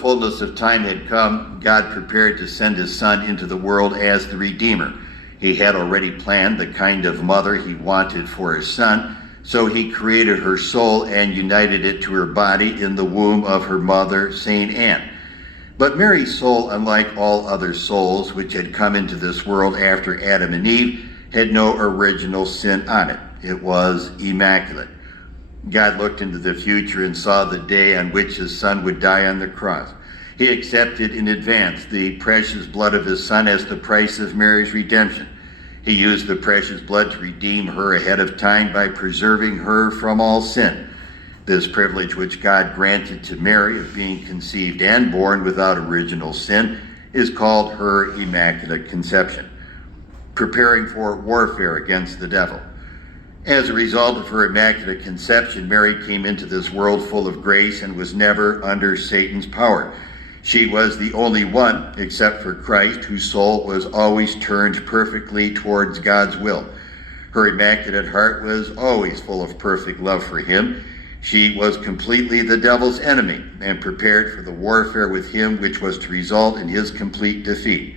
fullness of time had come, God prepared to send his Son into the world as the Redeemer. He had already planned the kind of mother he wanted for his Son, so he created her soul and united it to her body in the womb of her mother, Saint Anne. But Mary's soul, unlike all other souls which had come into this world after Adam and Eve, had no original sin on it. It was immaculate. God looked into the future and saw the day on which his Son would die on the cross. He accepted in advance the precious blood of his Son as the price of Mary's redemption. He used the precious blood to redeem her ahead of time by preserving her from all sin. This privilege which God granted to Mary of being conceived and born without original sin is called her Immaculate Conception, preparing for warfare against the devil. As a result of her Immaculate Conception, Mary came into this world full of grace and was never under Satan's power. She was the only one, except for Christ, whose soul was always turned perfectly towards God's will. Her Immaculate heart was always full of perfect love for him. She was completely the devil's enemy and prepared for the warfare with him which was to result in his complete defeat.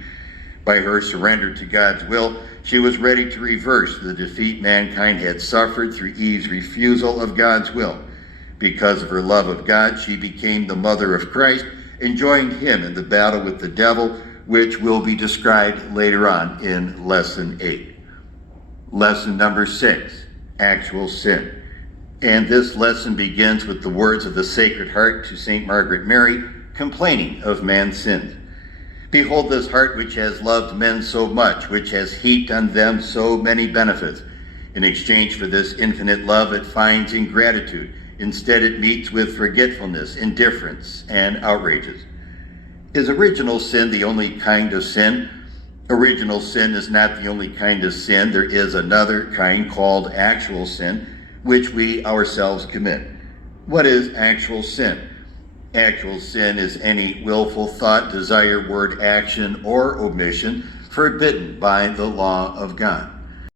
By her surrender to God's will, she was ready to reverse the defeat mankind had suffered through Eve's refusal of God's will. Because of her love of God, she became the mother of Christ, enjoying him in the battle with the devil, which will be described later on in Lesson 8. Lesson number 6, Actual Sin. And this lesson begins with the words of the Sacred Heart to St. Margaret Mary, complaining of man's sins. Behold this heart which has loved men so much, which has heaped on them so many benefits. In exchange for this infinite love, it finds ingratitude. Instead, it meets with forgetfulness, indifference, and outrages. Is original sin the only kind of sin? Original sin is not the only kind of sin. There is another kind called actual sin, which we ourselves commit. What is actual sin? Actual sin is any willful thought, desire, word, action, or omission forbidden by the law of God.